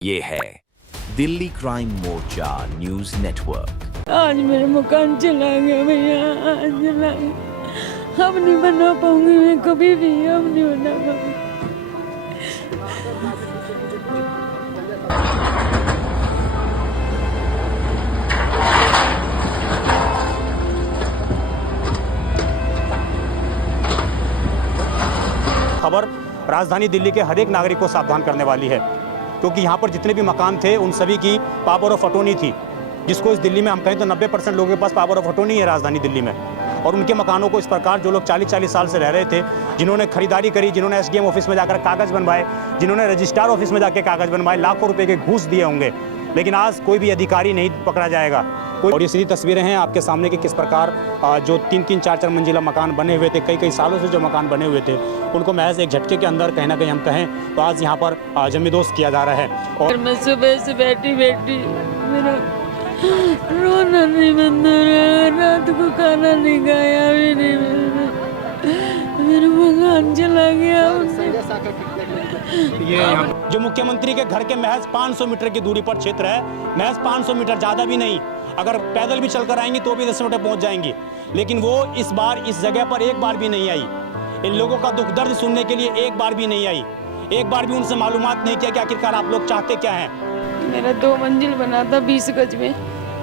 ये है दिल्ली क्राइम मोर्चा news network. आज मेरा मकान चला गया भैया, आज चला गया। अब नहीं बना पाऊंगी मैं कभी भी, अब नहीं बना पाऊंगी। खबर राजधानी दिल्ली के हर एक नागरिक को सावधान करने वाली है, क्योंकि यहाँ पर जितने भी मकान थे उन सभी की पावर ऑफ अटॉर्नी थी, जिसको इस दिल्ली में हम कहें तो 90% लोगों के पास पावर ऑफ अटॉर्नी है राजधानी दिल्ली में। और उनके मकानों को इस प्रकार जो लोग 40-40 साल से रह रहे थे, जिन्होंने खरीदारी करी, जिन्होंने एसडीएम ऑफिस में जाकर कागज़ बनवाए, जिन्होंने रजिस्ट्रार ऑफिस में जाकर कागज़ बनवाए, लाखों रुपये के घूस दिए होंगे, लेकिन आज कोई भी अधिकारी नहीं पकड़ा जाएगा। और ये सीधी तस्वीरें हैं आपके सामने कि किस प्रकार जो 3-3, 4-4 मंजिला मकान बने हुए थे, कई सालों से जो मकान बने हुए थे, उनको महज एक झटके के अंदर कहीं ना कहीं हम कहें तो आज यहाँ पर जमींदोज किया जा रहा है। और मैं सुबह से बैठी मेरा रोना नहीं बंद हो रहा, रात को खाना नहीं खाया भी नहीं, मेरा मकान चला गया। ये जो मुख्यमंत्री के घर के महज 500 मीटर की दूरी पर क्षेत्र है, महज 500 मीटर, ज़्यादा भी नहीं। अगर पैदल भी चलकर आएंगी तो भी 10 मिनट पहुंच जाएंगी, लेकिन वो इस बार इस जगह पर एक बार भी नहीं आई। इन लोगों का दुख दर्द सुनने के लिए एक बार भी नहीं आई, एक बार भी उनसे मालूमात नहीं किया कि आखिरकार आप लोग चाहते क्या हैं। मेरा 2 मंजिल बना था 20 गज में।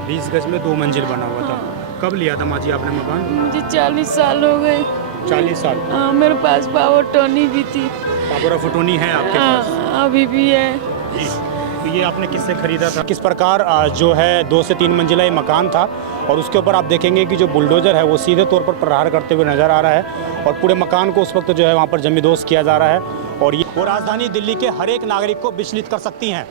20 गज में 2 मंजिल बना हुआ था। कब लिया था माँ जी आपने मकान? मुझे 40 साल हो गए। 40 साल? हाँ, मेरे पास पावर अटॉर्नी भी थी। पावर ऑफ अटॉर्नी है आपके पास? अभी भी है। तो ये आपने किससे खरीदा था? किस प्रकार जो है 2 से 3 मंजिला ये मकान था, और उसके ऊपर आप देखेंगे कि जो बुलडोजर है वो सीधे तौर पर प्रहार करते हुए नजर आ रहा है, और पूरे मकान को उस वक्त जो है वहाँ पर जमींदोज किया जा रहा है। और ये वो राजधानी दिल्ली के हर एक नागरिक को विचलित कर सकती हैं।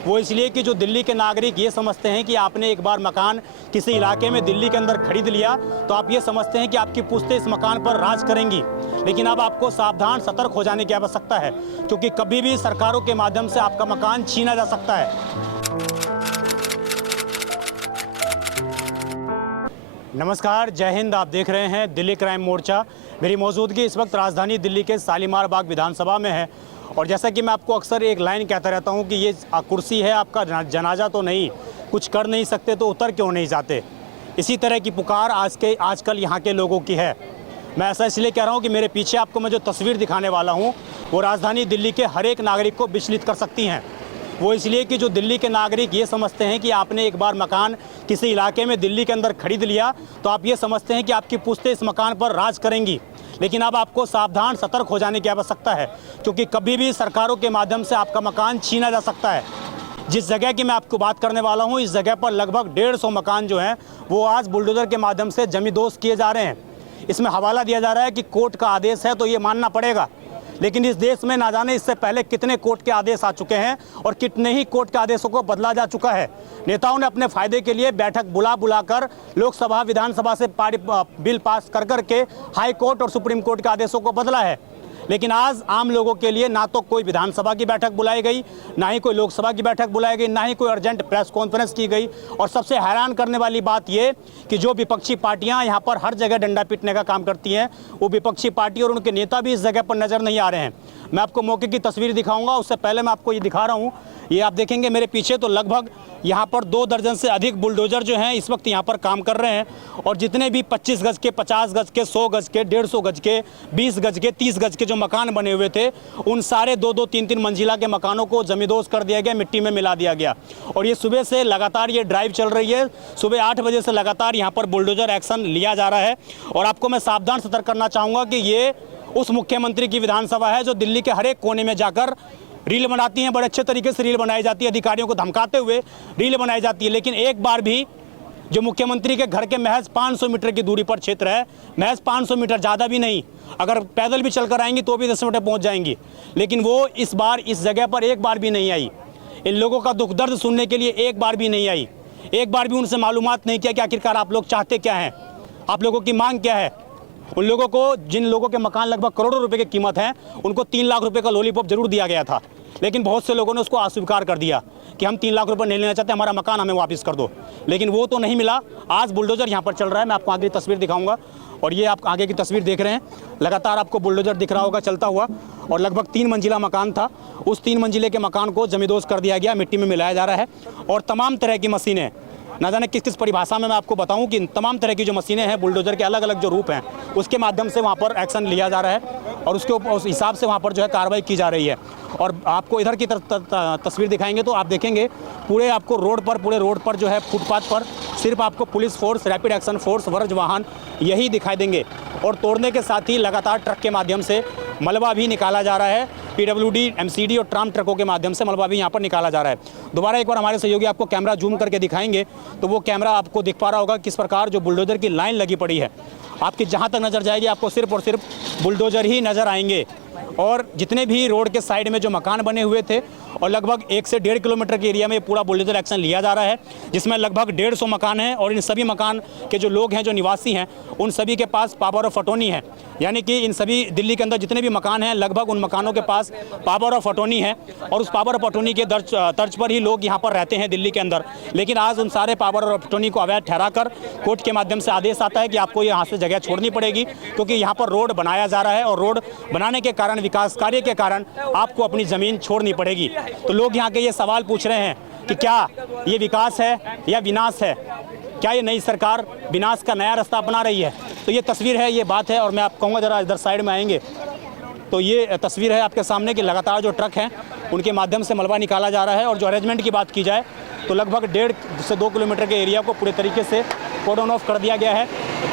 वो इसलिए कि जो दिल्ली के नागरिक ये समझते हैं कि आपने एक बार मकान किसी इलाके में दिल्ली के अंदर खरीद लिया तो आप ये समझते हैं कि आपकी पुश्तें इस मकान पर राज करेंगी। लेकिन अब आपको सावधान सतर्क हो जाने की आवश्यकता है, क्योंकि कभी भी सरकारों के माध्यम से आपका मकान छीना जा सकता है। नमस्कार, जय हिंद। आप देख रहे हैं दिल्ली क्राइम मोर्चा। मेरी मौजूदगी इस वक्त राजधानी दिल्ली के शालीमार बाग विधानसभा में है, और जैसा कि मैं आपको अक्सर एक लाइन कहता रहता हूं कि ये कुर्सी है आपका जनाजा तो नहीं, कुछ कर नहीं सकते तो उतर क्यों नहीं जाते। इसी तरह की पुकार आजकल यहाँ के लोगों की है। मैं ऐसा इसलिए कह रहा हूँ कि मेरे पीछे आपको मैं जो तस्वीर दिखाने वाला हूँ वो राजधानी दिल्ली के हर एक नागरिक को विचलित कर सकती हैं। वो इसलिए कि जो दिल्ली के नागरिक ये समझते हैं कि आपने एक बार मकान किसी इलाके में दिल्ली के अंदर खरीद लिया तो आप ये समझते हैं कि आपकी पुश्तें इस मकान पर राज करेंगी। लेकिन अब आपको सावधान सतर्क हो जाने की आवश्यकता है, क्योंकि कभी भी सरकारों के माध्यम से आपका मकान छीना जा सकता है। जिस जगह की मैं आपको बात करने वाला हूँ, इस जगह पर लगभग 150 मकान जो हैं वो आज बुलडोजर के माध्यम से जमींदोज किए जा रहे हैं। इसमें हवाला दिया जा रहा है कि कोर्ट का आदेश है तो ये मानना पड़ेगा, लेकिन इस देश में ना जाने इससे पहले कितने कोर्ट के आदेश आ चुके हैं और कितने ही कोर्ट के आदेशों को बदला जा चुका है। नेताओं ने अपने फायदे के लिए बैठक बुलाकर लोकसभा विधानसभा से बिल पास कर करके हाई कोर्ट और सुप्रीम कोर्ट के आदेशों को बदला है। लेकिन आज आम लोगों के लिए ना तो कोई विधानसभा की बैठक बुलाई गई, ना ही कोई लोकसभा की बैठक बुलाई गई, ना ही कोई अर्जेंट प्रेस कॉन्फ्रेंस की गई। और सबसे हैरान करने वाली बात ये कि जो विपक्षी पार्टियां यहाँ पर हर जगह डंडा पीटने का काम करती हैं, वो विपक्षी पार्टी और उनके नेता भी इस जगह पर नजर नहीं आ रहे हैं। मैं आपको मौके की तस्वीर दिखाऊंगा, उससे पहले मैं आपको ये दिखा रहा हूँ, ये आप देखेंगे मेरे पीछे तो लगभग यहाँ पर 2 दर्जन से अधिक बुलडोजर जो हैं इस वक्त यहाँ पर काम कर रहे हैं। और जितने भी 25 गज के, 50 गज के, 100 गज के, 150 गज के, 20 गज के, 30 गज के जो मकान बने हुए थे, उन सारे 2-2, 3-3 मंजिला के मकानों को जमींदोज कर दिया गया, मिट्टी में मिला दिया गया। और ये सुबह से लगातार ये ड्राइव चल रही है। सुबह 8 बजे से लगातार यहाँ पर बुलडोजर एक्शन लिया जा रहा है। और आपको मैं सावधान सतर्क करना चाहूँगा कि ये उस मुख्यमंत्री की विधानसभा है जो दिल्ली के हर एक कोने में जाकर रील बनाती हैं। बड़े अच्छे तरीके से रील बनाई जाती है, अधिकारियों को धमकाते हुए रील बनाई जाती है, लेकिन एक बार भी जो मुख्यमंत्री के घर के महज 500 मीटर की दूरी पर क्षेत्र है, महज 500 मीटर, ज़्यादा भी नहीं। अगर पैदल भी चलकर आएंगी तो भी 10 मिनट पहुंच जाएंगी, लेकिन वो इस बार इस जगह पर एक बार भी नहीं आई। इन लोगों का दुख दर्द सुनने के लिए एक बार भी नहीं आई, एक बार भी उनसे मालूमात नहीं किया कि आखिरकार आप लोग चाहते क्या हैं, आप लोगों की मांग क्या है। उन लोगों को, जिन लोगों के मकान लगभग करोड़ों रुपए की कीमत है, उनको 3 लाख रुपए का लॉलीपॉप जरूर दिया गया था, लेकिन बहुत से लोगों ने उसको अस्वीकार कर दिया कि हम 3 लाख रुपए नहीं लेना चाहते, हमारा मकान हमें वापस कर दो। लेकिन वो तो नहीं मिला। आज बुलडोजर यहाँ पर चल रहा है, मैं आपको आगे तस्वीर दिखाऊंगा। और ये आप आगे की तस्वीर देख रहे हैं, लगातार आपको बुलडोजर दिख रहा होगा चलता हुआ, और लगभग 3 मंजिला मकान था। उस 3 मंजिले के मकान को जमींदोज कर दिया गया, मिट्टी में मिलाया जा रहा है। और तमाम तरह की मशीनें, न जाने किस किस परिभाषा में मैं आपको बताऊं कि तमाम तरह की जो मशीनें हैं, बुलडोजर के अलग अलग जो रूप हैं, उसके माध्यम से वहाँ पर एक्शन लिया जा रहा है और उसके उस हिसाब से वहाँ पर जो है कार्रवाई की जा रही है। और आपको इधर की तस्वीर दिखाएंगे तो आप देखेंगे पूरे आपको पूरे रोड पर जो है फुटपाथ पर सिर्फ आपको police force, rapid action force, verge वाहन यही दिखाई देंगे। और तोड़ने के साथ ही लगातार ट्रक के माध्यम से मलबा भी निकाला जा रहा है। PWD, MCD और ट्राम ट्रकों के माध्यम से मलबा भी यहाँ पर निकाला जा रहा है। दोबारा एक बार हमारे सहयोगी आपको कैमरा जूम करके दिखाएंगे तो वो कैमरा आपको दिख पा रहा होगा किस प्रकार जो बुलडोजर की लाइन लगी पड़ी है। आपकी जहाँ तक नज़र जाएगी आपको सिर्फ और सिर्फ बुलडोजर ही नज़र आएंगे। और जितने भी रोड के साइड में जो मकान बने हुए थे, और लगभग 1 से 1.5 किलोमीटर के एरिया में पूरा बुलडोजर एक्शन लिया जा रहा है, जिसमें लगभग 150 मकान हैं। और इन सभी मकान के जो लोग हैं, जो निवासी हैं, उन सभी के पास पावर ऑफ अटॉर्नी है। यानी कि इन सभी दिल्ली के अंदर जितने भी मकान हैं, लगभग उन मकानों के पास पावर ऑफ अटॉर्नी है। और उस पावर ऑफ अटॉर्नी के तर्ज पर ही लोग यहाँ पर रहते हैं दिल्ली के अंदर। लेकिन आज उन सारे पावर ऑफ अटॉर्नी को अवैध ठहराकर कोर्ट के माध्यम से आदेश आता है कि आपको यहाँ से जगह छोड़नी पड़ेगी, क्योंकि यहाँ पर रोड बनाया जा रहा है और रोड बनाने के कारण, विकास कार्य के कारण आपको अपनी ज़मीन छोड़नी पड़ेगी। तो लोग यहाँ के ये सवाल पूछ रहे हैं कि क्या ये विकास है या विनाश है, क्या ये नई सरकार विनाश का नया रास्ता अपना रही है। तो ये तस्वीर है, ये बात है। और मैं आप कहूँगा ज़रा इधर साइड में आएंगे तो ये तस्वीर है आपके सामने कि लगातार जो ट्रक हैं उनके माध्यम से मलबा निकाला जा रहा है। और जो अरेंजमेंट की बात की जाए तो लगभग 1.5 से 2 किलोमीटर के एरिया को पूरे तरीके से कॉर्डन ऑफ कर दिया गया है।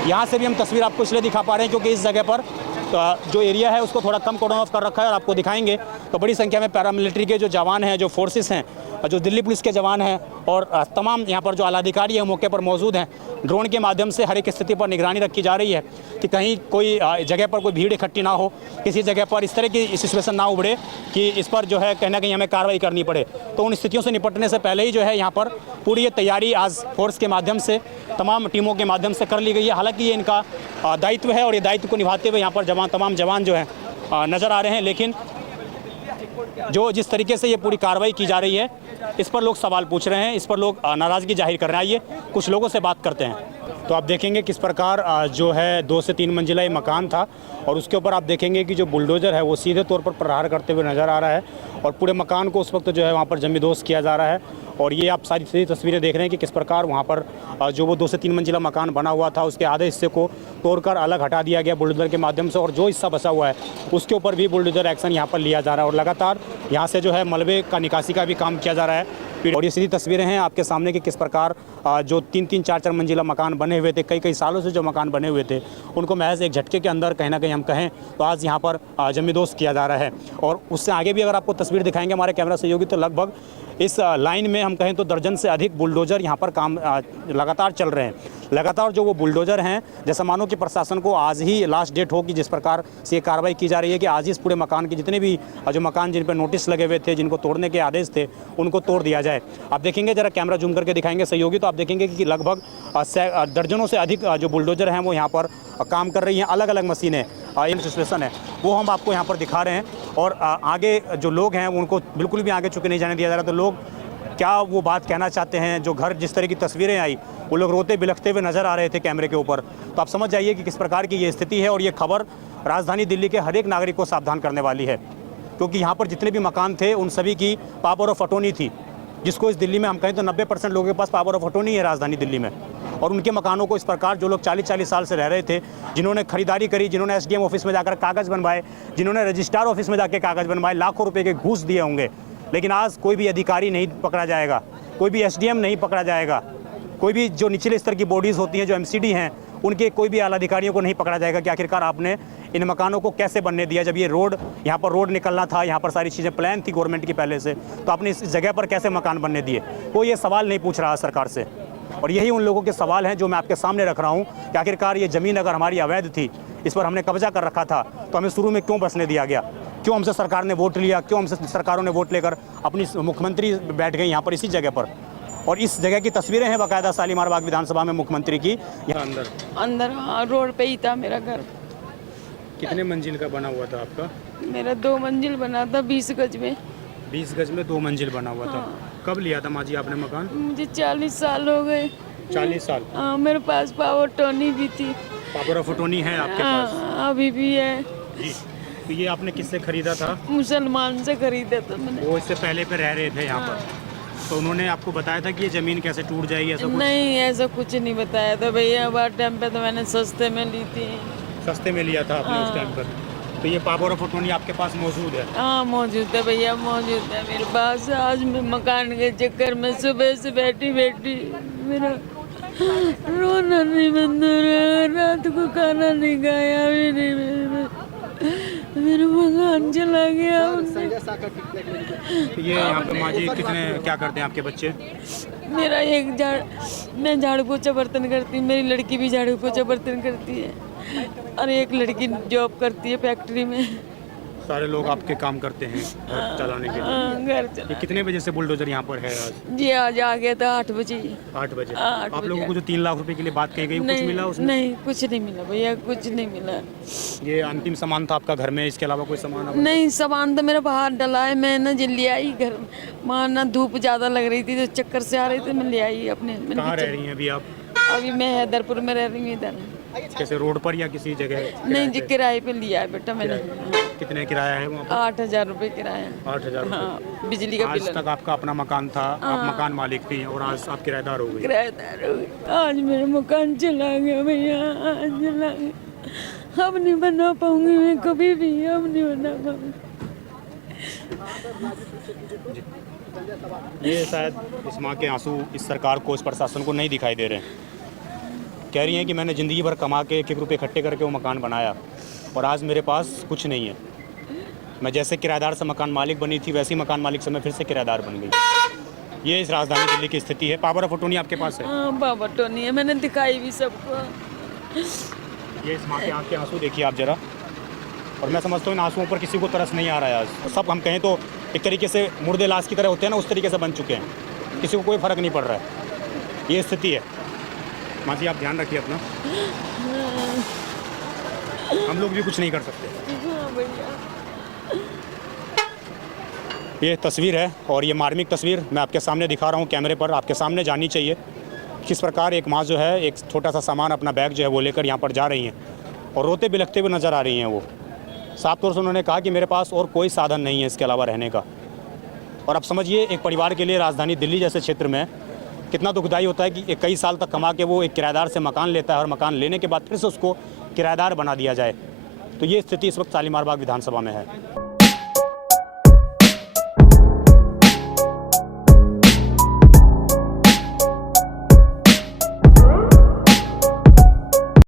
यहाँ से भी हम तस्वीर आपको इसलिए दिखा पा रहे हैं क्योंकि इस जगह पर जो एरिया है उसको थोड़ा कम कॉर्डन ऑफ कर रखा है। और आपको दिखाएंगे तो बड़ी संख्या में पैरामिलिट्री के जो जवान हैं, जो फोर्सेस हैं, जो दिल्ली पुलिस के जवान हैं और तमाम यहाँ पर जो आलाधिकारी हैं मौके पर मौजूद हैं। ड्रोन के माध्यम से हर एक स्थिति पर निगरानी रखी जा रही है कि कहीं कोई जगह पर कोई भीड़ इकट्ठी ना हो, किसी जगह पर इस तरह की सिचुएशन ना उभरे कि इस पर जो है कहीं ना कहीं हमें कार्रवाई करनी पड़े। तो उन स्थितियों से निपटने से पहले ही जो है यहाँ पर पूरी ये तैयारी आज फोर्स के माध्यम से, तमाम टीमों के माध्यम से कर ली गई है। हालांकि ये इनका दायित्व है और ये दायित्व को निभाते हुए यहाँ पर तमाम जवान जो है नज़र आ रहे हैं। लेकिन जिस तरीके से ये पूरी कार्रवाई की जा रही है, इस पर लोग सवाल पूछ रहे हैं, इस पर लोग नाराज़गी जाहिर कर रहे हैं। आइए कुछ लोगों से बात करते हैं। तो आप देखेंगे किस प्रकार जो है 2 से 3 मंजिला ये मकान था और उसके ऊपर आप देखेंगे कि जो बुलडोज़र है वो सीधे तौर पर प्रहार करते हुए नज़र आ रहा है और पूरे मकान को उस वक्त जो है वहाँ पर जमींदोज किया जा रहा है। और ये आप सारी तस्वीरें देख रहे हैं कि किस प्रकार वहाँ पर जो वो 2 से 3 मंजिला मकान बना हुआ था उसके आधे हिस्से को तोड़कर अलग हटा दिया गया बुलडोज़र के माध्यम से, और जो हिस्सा बचा हुआ है उसके ऊपर भी बुलडोज़र एक्शन यहाँ पर लिया जा रहा है। और लगातार यहाँ से जो है मलबे का निकासी का भी काम किया जा रहा है। और ये सीधी तस्वीरें हैं आपके सामने कि किस प्रकार जो 3-3, 4-4 मंजिला मकान बने हुए थे, कई सालों से जो मकान बने हुए थे, उनको महज एक झटके के अंदर कहीं ना कहीं हम कहें तो आज यहाँ पर जमींदोज किया जा रहा है। और उससे आगे भी अगर आपको तस्वीर दिखाएंगे हमारे कैमरा सहयोगी तो लगभग इस लाइन में हम कहें तो दर्जन से अधिक बुलडोज़र यहाँ पर काम लगातार चल रहे हैं। लगातार जो वो बुलडोज़र हैं, जैसा मानो कि प्रशासन को आज ही लास्ट डेट हो कि जिस प्रकार से ये कार्रवाई की जा रही है कि आज ही इस पूरे मकान के जितने भी जो मकान जिन पर नोटिस लगे हुए थे, जिनको तोड़ने के आदेश थे, उनको तोड़ दिया जाए। आप देखेंगे, जरा कैमरा जूम करके दिखाएंगे सहयोगी, तो आप देखेंगे कि लगभग दर्जनों से अधिक जो बुलडोज़र हैं वो यहाँ पर काम कर रही हैं। अलग अलग मशीनें इन सिचुएशन है वो हम आपको यहाँ पर दिखा रहे हैं। और आगे जो लोग हैं उनको बिल्कुल भी आगे चुके नहीं जाने दिया जा रहा। तो लोग क्या वो बात कहना चाहते हैं, जो घर जिस तरह की तस्वीरें आई वो लोग रोते बिलखते हुए नज़र आ रहे थे कैमरे के ऊपर, तो आप समझ जाइए कि किस प्रकार की ये स्थिति है। और ये खबर राजधानी दिल्ली के हर एक नागरिक को सावधान करने वाली है, क्योंकि यहाँ पर जितने भी मकान थे उन सभी की पावर ऑफ अटॉर्नी थी, जिसको इस दिल्ली में हम कहें तो 90% लोगों के पास पावर ऑफ अटॉर्नी है राजधानी दिल्ली में। और उनके मकानों को इस प्रकार जो लोग 40-40 साल से रह रहे थे, जिन्होंने खरीदारी करी, जिन्होंने SDM ऑफिस में जाकर कागज़ बनवाए, जिन्होंने रजिस्ट्रार ऑफिस में जाकर कागज़ बनवाए, लाखों रुपए के घूस दिए होंगे, लेकिन आज कोई भी अधिकारी नहीं पकड़ा जाएगा, कोई भी SDM नहीं पकड़ा जाएगा, कोई भी जो निचले स्तर की बॉडीज़ होती हैं, जो MCD हैं, उनके कोई भी आला अधिकारियों को नहीं पकड़ा जाएगा कि आखिरकार आपने इन मकानों को कैसे बनने दिया। जब ये रोड, यहाँ पर रोड निकलना था, यहाँ पर सारी चीज़ें प्लान थी गवर्नमेंट की पहले से, तो आपने इस जगह पर कैसे मकान बनने दिए। कोई ये सवाल नहीं पूछ रहा सरकार से। और यही उन लोगों के सवाल हैं जो मैं आपके सामने रख रहा हूँ कि आखिरकार ये ज़मीन अगर हमारी अवैध थी, इस पर हमने कब्जा कर रखा था, तो हमें शुरू में क्यों बसने दिया गया, क्यों हमसे सरकार ने वोट लिया, क्यों हमसे सरकारों ने वोट लेकर अपनी मुख्यमंत्री बैठ गए यहाँ पर इसी जगह पर। और इस जगह की तस्वीरें हैं बाकायदा शालीमार बाग विधानसभा में मुख्यमंत्री की। यहाँ अंदर हाँ, रोड पे ही था मेरा घर। कितने मंजिल का बना हुआ था आपका? मेरा 2 मंजिल बना था 20 गज में। 20 गज में 2 मंजिल बना हुआ था। कब लिया था माँ जी आपने मकान? मुझे 40 साल हो गए। 40 साल? हाँ, मेरे पास पावर अटॉर्नी भी थी, पावर ऑफ अटॉर्नी है आपके पास? हाँ, अभी भी है। जी। तो ये आपने किससे खरीदा था? मुसलमान से खरीदा था मैंने। वो इससे पहले पे रह रहे थे यहाँ पर, तो उन्होंने आपको बताया था कि ये ज़मीन कैसे टूट जाएगी, ऐसा कुछ? नहीं, ऐसा कुछ नहीं बताया था भैया। बात टाइम पे तो मैंने सस्ते में ली थी। सस्ते में लिया था आपने उस टाइम पर? तो ये पावर ऑफ अटॉर्नी आपके पास मौजूद है? हाँ मौजूद है भैया, मौजूद है मेरे पास। आज मैं मकान के चक्कर में सुबह से बैठी बैठी मेरा रोना नहीं बंद हो रहा, रात को खाना नहीं खाया भी नहीं, मेरा मकान चला गया। तो ये यहाँ पे माँ जी कितने क्या करते हैं आपके बच्चे? मेरा मैं झाड़ू पोछा बर्तन करती हूँ, मेरी लड़की भी झाड़ू पोछा बर्तन करती है, और एक लड़की जॉब करती है फैक्ट्री में। सारे लोग आपके काम करते हैं घर चलाने के लिए? घर चला। ये कितने बजे से बुलडोजर यहाँ पर है आज? जी आज आ गया था 8 बजे। 8 बजे। 8 आप बजे। लोगों को जो 3 लाख रुपए के लिए बात कही गई, कुछ मिला उसमें? नहीं, कुछ नहीं मिला भैया, कुछ नहीं मिला। ये अंतिम सामान था आपका घर में, इसके अलावा कोई सामान? नहीं, सामान तो मेरा बाहर डला है, मैं ना जल्दी ले आई घर। वहाँ ना धूप ज़्यादा लग रही थी तो चक्कर से आ रही थी, मैं ले आई अपने। कहाँ रह रही हैं अभी आप? अभी मैं हैदरपुर में रह रही हूँ इधर। कैसे, रोड पर या किसी जगह? नहीं जी, किराए पे लिया है बेटा मैंने। कितने किराया है वहाँ पर? 8,000 रुपये किराया। 8,000 हाँ, बिजली का आज बिल। तक आपका अपना मकान था, आप मकान मालिक थी और आज आप किराएदार हो गए। किराएदार हो गए। आज मेरा मकान चला गया भैया, आज चला गया। अब नहीं बना पाऊंगी मैं कभी भी, अब नहीं बना पाऊंगी। ये शायद इस माँ के आंसू इस सरकार को, इस प्रशासन को नहीं दिखाई दे रहे हैं। कह रही हैं कि मैंने ज़िंदगी भर कमा के 1-1 रुपये इकट्ठे करके वो मकान बनाया और आज मेरे पास कुछ नहीं है। मैं जैसे किराएदार से मकान मालिक बनी थी, वैसे ही मकान मालिक से मैं फिर से किराएदार बन गई। ये इस राजधानी दिल्ली की स्थिति है। पावर ऑफ अटॉर्नी आपके पास है? हाँ पावर अटॉर्नी है, मैंने दिखाई भी सबको। ये इस माँ के आँख के आंसू देखिए आप ज़रा, और मैं समझता हूँ इन आंसुओं पर किसी को तरस नहीं आ रहा है आज। सब हम कहें तो एक तरीके से मुर्दे लाश की तरह होते हैं ना, उस तरीके से बन चुके हैं। किसी को कोई फ़र्क नहीं पड़ रहा है। ये स्थिति है। माँ जी आप ध्यान रखिए अपना, हम लोग भी कुछ नहीं कर सकते। हाँ भैया। ये तस्वीर है और ये मार्मिक तस्वीर मैं आपके सामने दिखा रहा हूँ कैमरे पर, आपके सामने जानी चाहिए। किस प्रकार एक माँ जो है एक छोटा सा सामान, अपना बैग जो है वो लेकर यहाँ पर जा रही हैं और रोते बिलखते हुए नज़र आ रही हैं। वो साफ तौर से उन्होंने कहा कि मेरे पास और कोई साधन नहीं है इसके अलावा रहने का। और अब समझिए एक परिवार के लिए राजधानी दिल्ली जैसे क्षेत्र में कितना दुखदाई होता है कि कई साल तक कमा के वो एक किराएदार से मकान लेता है और मकान लेने के बाद फिर से उसको किराएदार बना दिया जाए। तो ये स्थिति इस वक्त शालीमार बाग विधानसभा में है।